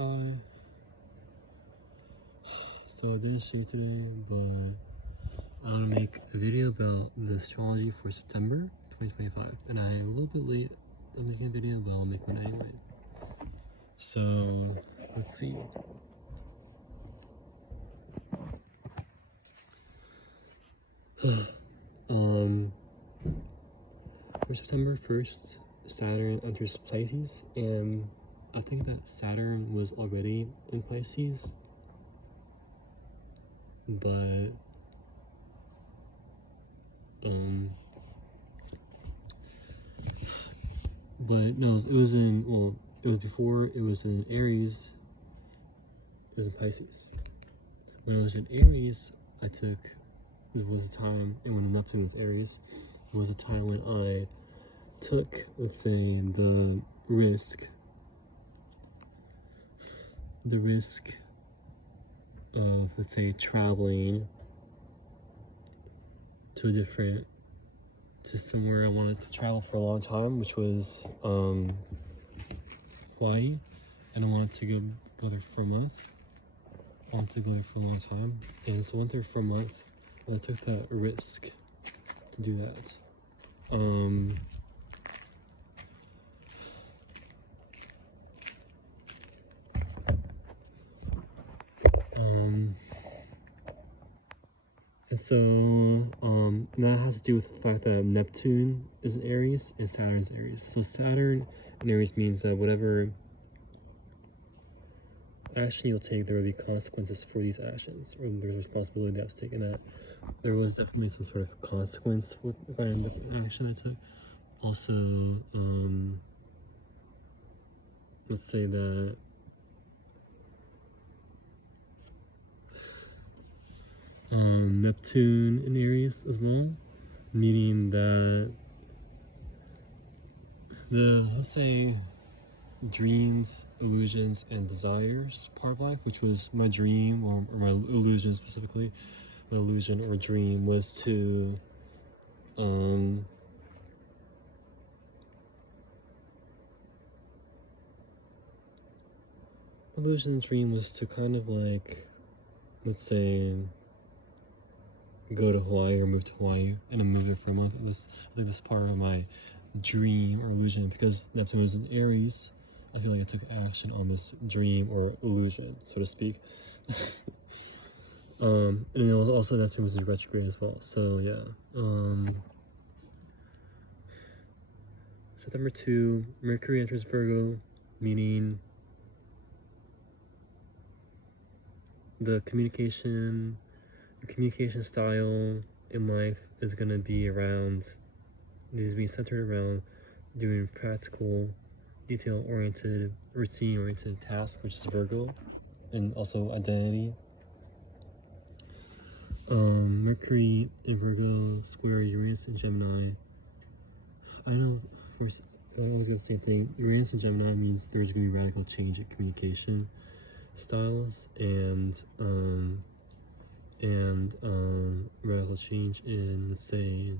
Hi. So I didn't shave today, but I want to make a video about the astrology for September 2025. And I'm a little bit late on making a video, but I'll make one anyway. So let's see. For September 1st, Saturn enters Pisces, and I think that Saturn was already in Pisces, but no, it was before it was in Aries. It was in Pisces. When it was in Aries, it was a time, and when Neptune was Aries, it was a time when I took, let's say, the risk of, let's say, traveling to somewhere I wanted to travel for a long time, which was Hawaii, and I wanted to go there for a month. I wanted to go there for a long time, and so I went there for a month, and I took that risk to do that. And so, and that has to do with the fact that Neptune is in Aries and Saturn is Aries. So Saturn in Aries means that whatever action you'll take, there will be consequences for these actions, or there's responsibility that was taken. That there was definitely some sort of consequence with regarding the action I took. Also, let's say that Neptune in Aries as well, meaning that let's say dreams, illusions, and desires part of life, which was my dream or my illusion specifically, my illusion or dream was to illusion and dream was to kind of like, let's say, go to Hawaii or move to Hawaii, and I moved there for a month. I think that's part of my dream or illusion, because Neptune was in Aries. I feel like I took action on this dream or illusion, so to speak. And it was also Neptune was in retrograde as well. So yeah. September 2, Mercury enters Virgo, meaning the communication style in life is going to be centered around doing practical, detail-oriented, routine-oriented tasks, which is Virgo, and also identity. Mercury in Virgo square Uranus in Gemini. I know, of course, I was going to say the same thing. Uranus in Gemini means there's going to be radical change in communication styles and radical change in, let's say,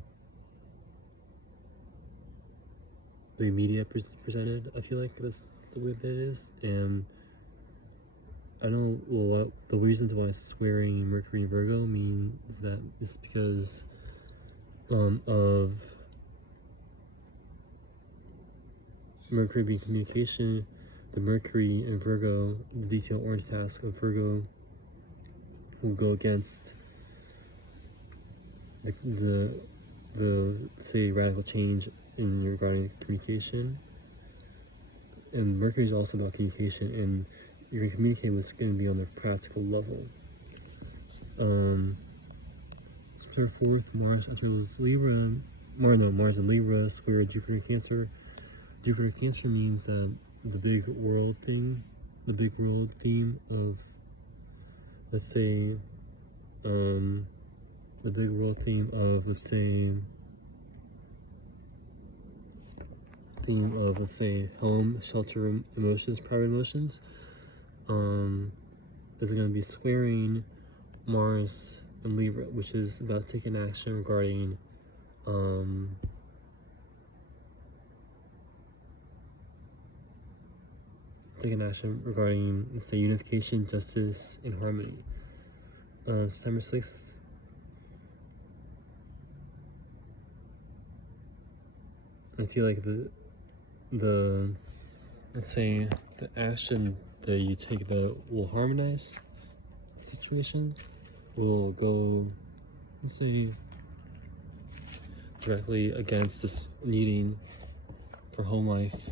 the media presented. I feel like that's the way that it is, and I know what the reasons why it's squaring Mercury and Virgo means that it's because of Mercury being communication. The Mercury and Virgo, the detail-oriented task of Virgo, will go against the say radical change in regarding communication. And Mercury is also about communication, and you're going to communicate what's going to be on the practical level. September 4th, Mars enters Libra. Mars in Libra square Jupiter in Cancer. Jupiter in Cancer means that the big world theme of, let's say, the big world theme of, let's say, home, shelter, emotions, private emotions, is going to be squaring Mars and Libra, which is about taking action regarding taking action regarding, let's say, unification, justice, and harmony. September 6th. I feel like the let's say the action that you take that will harmonize the situation will go, let's say, directly against this needing for home life,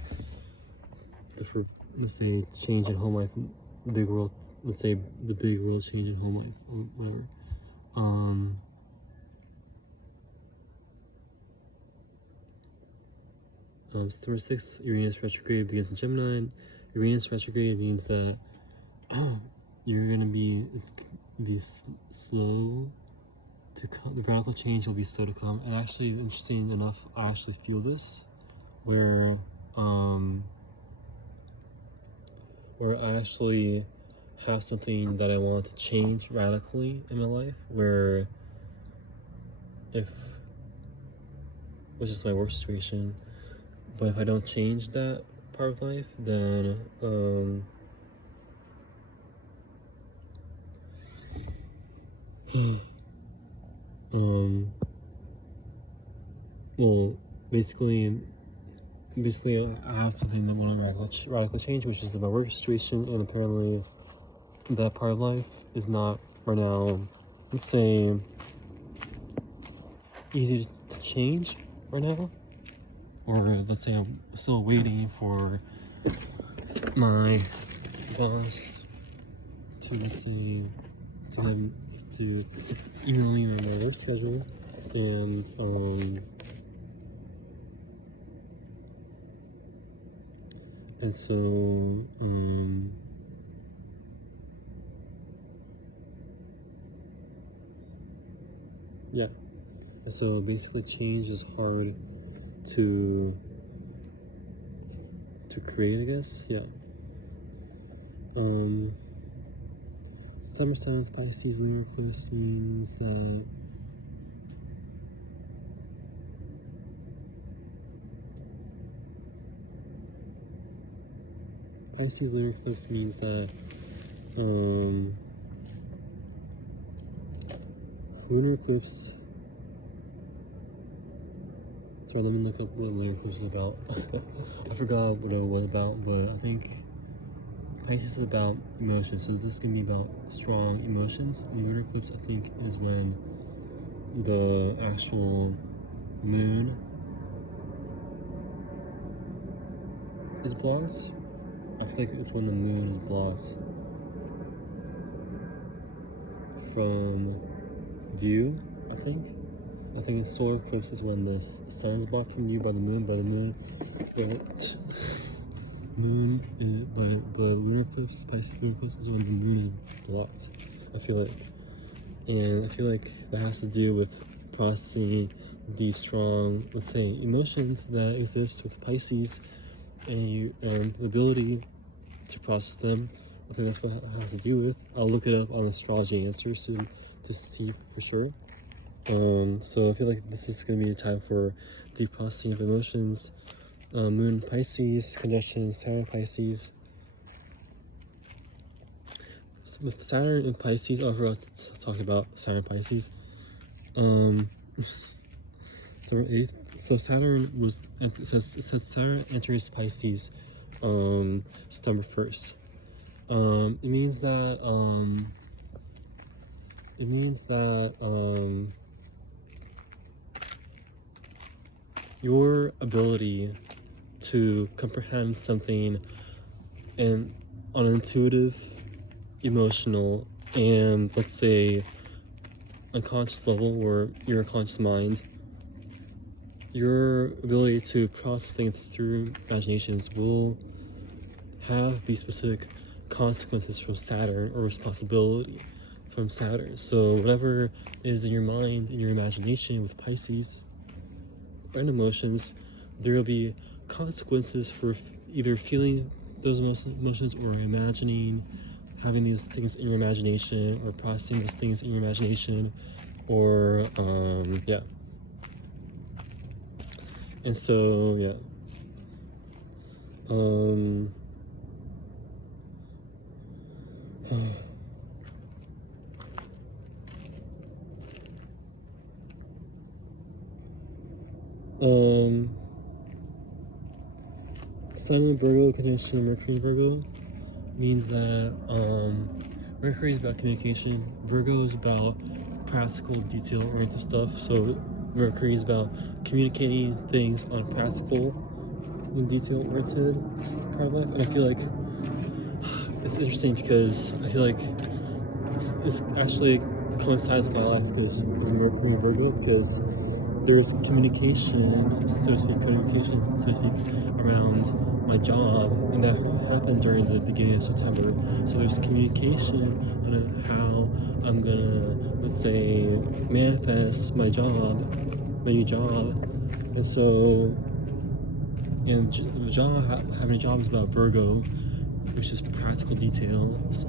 let's say, change in home life, big world, let's say the big world change in home life or whatever. September 6th, Uranus retrograde begins in Gemini. Uranus retrograde means that you're gonna be slow to come. The radical change will be slow to come. And actually, interesting enough, I actually feel this, where I actually have something that I want to change radically in my life, which is my work situation. But if I don't change that part of life, then well, basically I have something that I want to radically change, which is my work situation, and apparently that part of life is not right now, let's say, easy to change right now. Or let's say I'm still waiting for my boss to, let's say, to email me my work schedule, and so yeah, and so basically change is hard to create, I guess. Yeah. September 7th, Pisces lunar eclipse means that lunar eclipse. Sorry, let me look up what lunar eclipse is about. I forgot what it was about, but I think Pisces is about emotions, so this is going to be about strong emotions. And lunar eclipse, I think, is when the actual moon is blocked. I think it's when the moon is blocked from view, I think the solar eclipse is when the sun is blocked from view by the moon. But lunar eclipse, Pisces lunar eclipse, is when the moon is blocked, I feel like. And I feel like that has to do with processing these strong, let's say, emotions that exist with Pisces, and the ability to process them. I think that's what it has to do with. I'll look it up on Astrology Answers to see for sure. So I feel like this is going to be a time for deep processing of emotions. Moon Pisces, conjunction Saturn Pisces. So with Saturn in Pisces, I forgot to talk about Saturn Pisces. So Saturn it says Saturn enters Pisces September 1st. It means that your ability to comprehend something on an intuitive, emotional, and, let's say, unconscious level, or your unconscious mind, your ability to process things through imaginations will have these specific consequences from Saturn, or responsibility from Saturn. So whatever is in your mind, in your imagination with Pisces, and emotions, there will be consequences for either feeling those emotions, or imagining, having these things in your imagination, or processing those things in your imagination, or yeah. And so yeah, Sun in Virgo conjunction Mercury in Virgo means that Mercury is about communication, Virgo is about practical, detail-oriented stuff. So Mercury is about communicating things on practical and detail-oriented part of life. And I feel like it's interesting because I feel like it's actually coincides with my life because with Mercury and Virgo, because there's communication, so to speak, around my job, and that happened during the beginning of September. So there's communication on how I'm gonna, let's say, manifest my new job, and so, and the job, having a job is about Virgo, which is practical details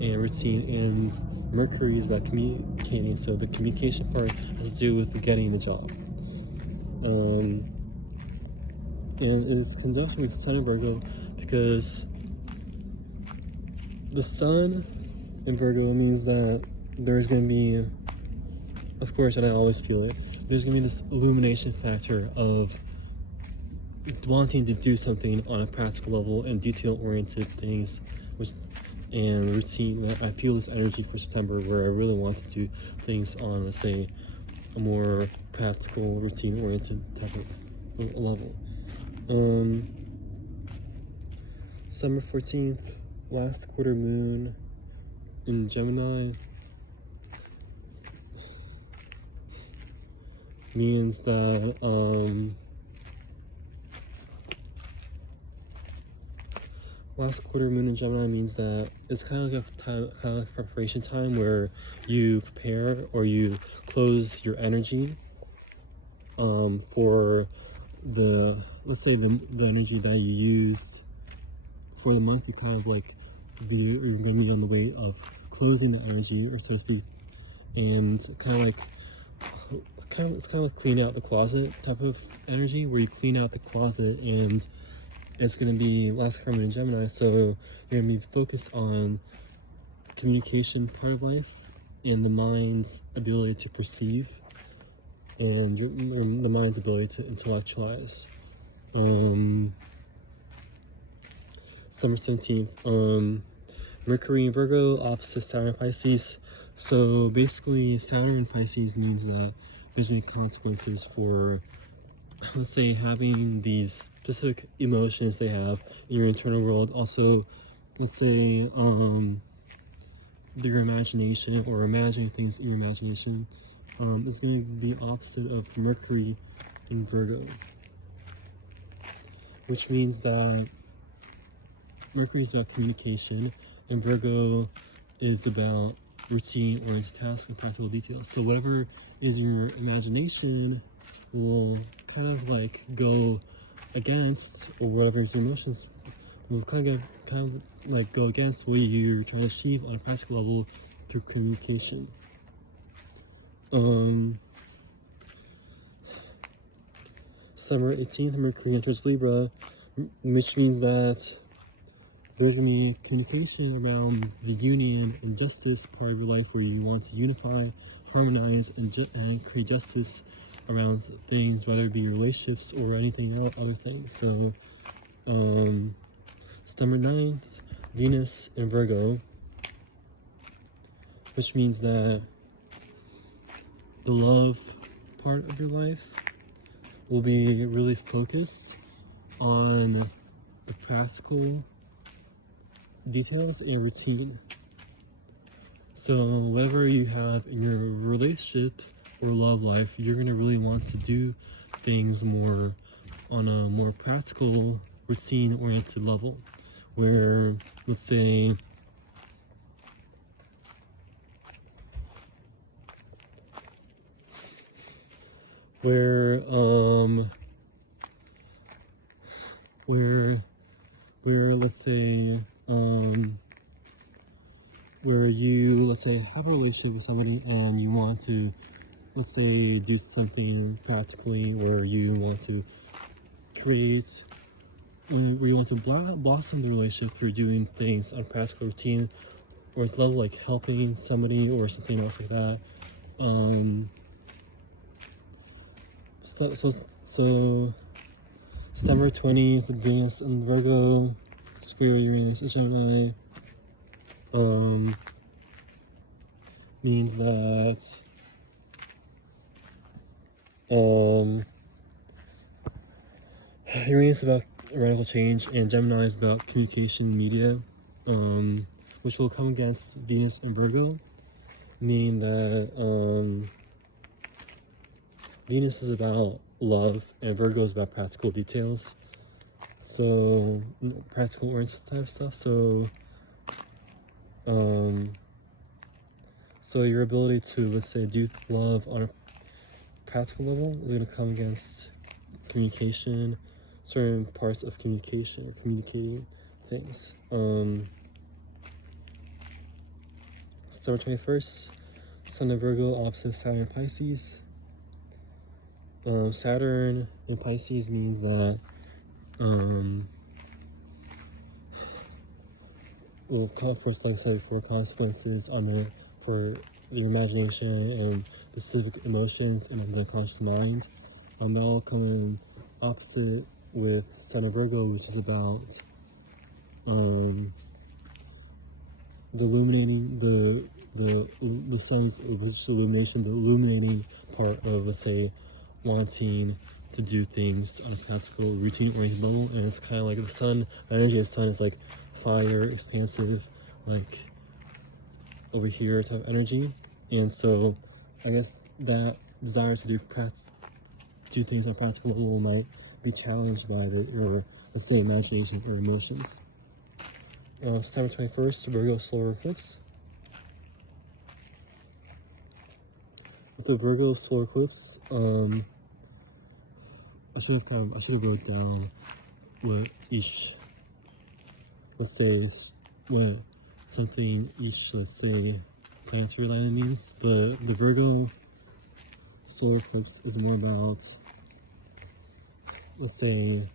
and routine, and Mercury is about communicating, so the communication part has to do with getting the job. And it's conjunction with Sun in Virgo because the Sun in Virgo means that there's going to be, of course, and I always feel it, there's going to be this illumination factor of wanting to do something on a practical level and detail-oriented things, and routine. I feel this energy for September where I really want to do things on, let's say, a more practical, routine-oriented type of level. December 14th, last quarter moon in Gemini means that last quarter moon in Gemini means that it's kind of like a time, kind of like preparation time where you prepare or you close your energy for the, let's say, the energy that you used for the month. You kind of like you're going to be on the way of closing the energy, or so to speak, and it's kind of like clean out the closet type of energy, where you clean out the closet, and it's going to be last quarter moon in Gemini, so you're going to be focused on communication part of life and the mind's ability to perceive and the mind's ability to intellectualize. September 17th, Mercury in Virgo, opposite Saturn in Pisces. So basically, Saturn in Pisces means that there's going to be consequences for, let's say, having these specific emotions they have in your internal world. Also, let's say, your imagination or imagining things in your imagination is going to be opposite of Mercury in Virgo, which means that Mercury is about communication and Virgo is about routine-oriented tasks and practical details. So whatever is in your imagination will kind of like go against, or whatever is your emotions will kind of like go against what you're trying to achieve on a practical level through communication. December 18th, Mercury enters Libra, which means that there's going to be communication around the union and justice part of your life, where you want to unify, harmonize, and create justice around things, whether it be relationships or anything other things. So, September 9th, Venus in Virgo, which means that the love part of your life will be really focused on the practical details and routine. So whatever you have in your relationship or love life, you're going to really want to do things more on a more practical, routine-oriented level, where, let's say, where let's say where you, let's say, have a relationship with somebody and you want to, let's say, do something practically, where you want to create, where you want to blossom the relationship through doing things on practical routine or it's love like helping somebody or something else like that. So September 20th, Venus in Virgo, Square Uranus in Gemini, means that Uranus is about radical change, and Gemini is about communication and media, which will come against Venus and Virgo, meaning that Venus is about love and Virgo is about practical details. So practical oriented type stuff. So your ability to, let's say, do love on a practical level is going to come against communication, certain parts of communication or communicating things. September 21st, Sun in Virgo opposite Saturn in Pisces. Saturn in Pisces means that will call for, like I said before, consequences for your imagination and the specific emotions and the conscious mind. They all come in opposite with Sun in Virgo, which is about the illuminating the sun's, which is illumination, the illuminating part of, let's say, wanting to do things on a practical, routine-oriented level. And it's kind of like the sun, the energy of the sun is like fire, expansive, like over here type of energy. And so I guess that desire to do things on a practical level might be challenged by your, let's say, imagination or emotions. September 21st, Virgo solar eclipse. With the Virgo solar eclipse, I should have wrote down what each, let's say, what something each, let's say, planetary line means. But the Virgo solar eclipse is more about, let's say,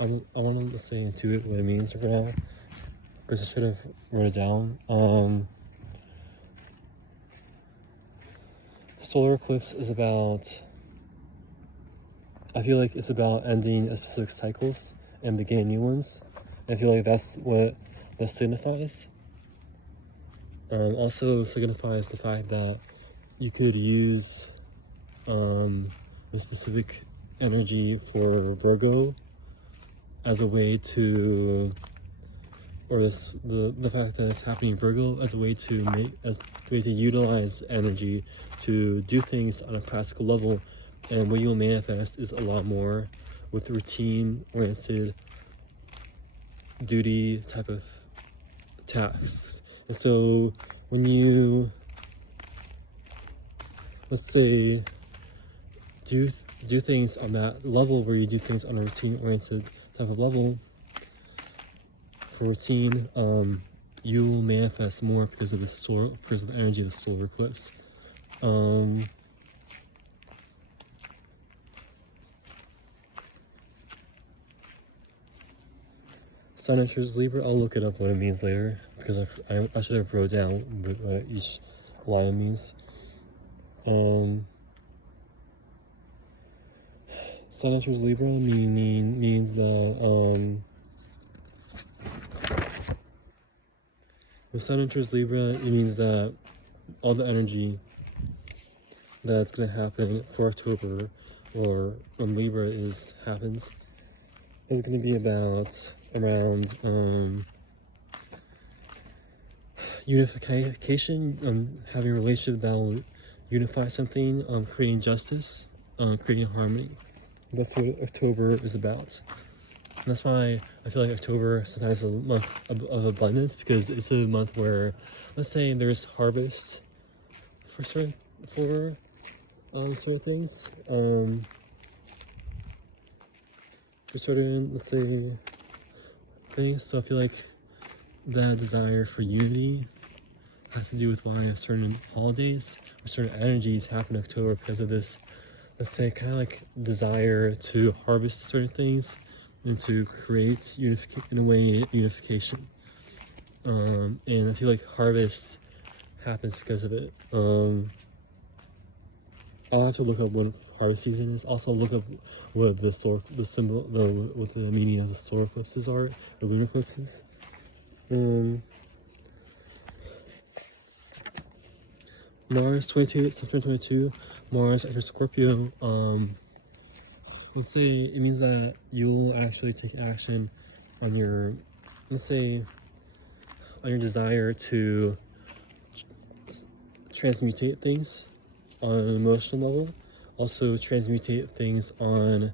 I want to, let's say, intuit what it means right now, because I should have wrote it down. Solar eclipse is about, I feel like it's about ending specific cycles and beginning new ones. I feel like that's what that signifies. Also signifies the fact that you could use the specific energy for Virgo as a way to, or the fact that it's happening in Virgo as a way to utilize energy to do things on a practical level. And what you'll manifest is a lot more with routine-oriented, duty type of tasks. And so when you, let's say, do things on that level where you do things on a routine-oriented type of level, for routine, you will manifest more because of the energy of the solar eclipse. Sun enters Libra. I'll look it up what it means later because I should have wrote down what each line means. Sun enters Libra means that if Sun enters Libra, it means that all the energy that's gonna happen for October, or when Libra happens, is gonna be about around unification, having a relationship that will unify something, creating justice, creating harmony. That's what October is about. And that's why I feel like October sometimes is a month of abundance, because it's a month where, let's say, there's harvest for certain things, for certain, let's say, things. So I feel like that desire for unity has to do with why certain holidays or certain energies happen in October, because of this, let's say, kind of like desire to harvest certain things and to create unification. And I feel like harvest happens because of it. I'll have to look up when harvest season is. Also look up what what the meaning of the solar eclipses are, or lunar eclipses. Mars 22, September 22, Mars enters Scorpio. Let's say it means that you'll actually take action on your, let's say, on your desire to transmutate things on an emotional level, also transmutate things on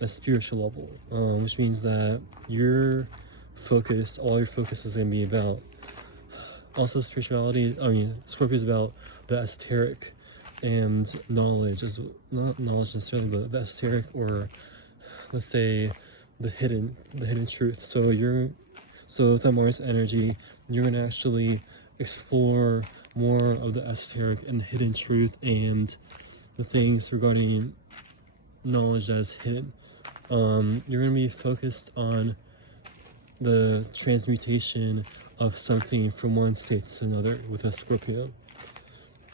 a spiritual level, which means that all your focus is going to be about also spirituality. Scorpio is about the esoteric and knowledge, not knowledge necessarily, but the esoteric, or let's say the hidden truth. So with that Mars energy, you're going to actually explore more of the esoteric and the hidden truth and the things regarding knowledge that is hidden. You're going to be focused on the transmutation of something from one state to another with a Scorpio,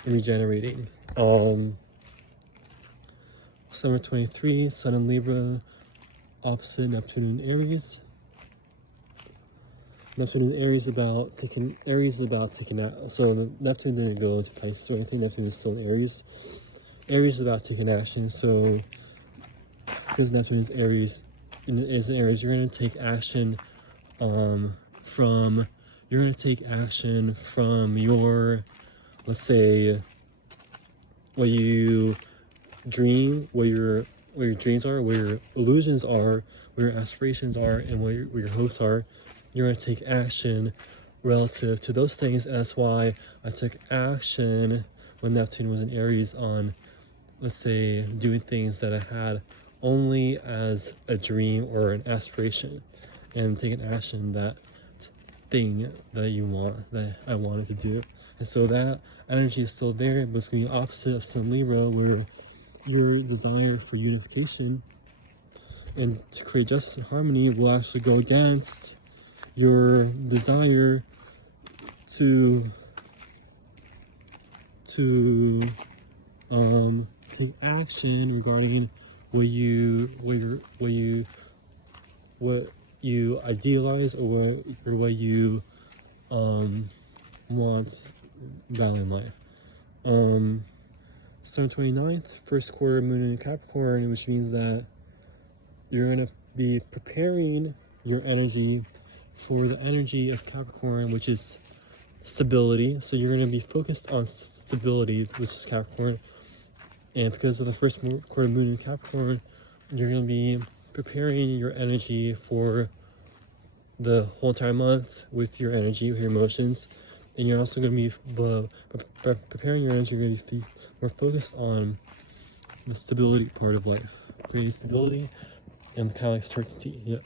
regenerating. Summer 23, Sun in Libra, opposite Neptune in Aries. Neptune in Aries about taking out. So the Neptune didn't go into Pisces or anything. Neptune is still in Aries. Aries is about taking action. So because Neptune is in Aries, you're going to take action from your, let's say, what you dream, where your dreams are, where your illusions are, where your aspirations are, and where your hopes are. You're going to take action relative to those things. And that's why I took action when Neptune was in Aries on, let's say, doing things that I had only as a dream or an aspiration, and taking action that thing that I wanted to do. And so that energy is still there, but it's going to be opposite of Sun Libra, where your desire for unification and to create justice and harmony will actually go against your desire to take action regarding what you idealize, or what you want value in life. September 29th, first quarter moon in Capricorn, which means that you're going to be preparing your energy for the energy of Capricorn, which is stability. So you're going to be focused on stability, which is Capricorn. And because of the first quarter moon in Capricorn, you're going to be preparing your energy for the whole entire month with your energy, with your emotions. And you're also going to be preparing your energy. You're going to be more focused on the stability part of life, creating stability and kind of like certainty. Yeah.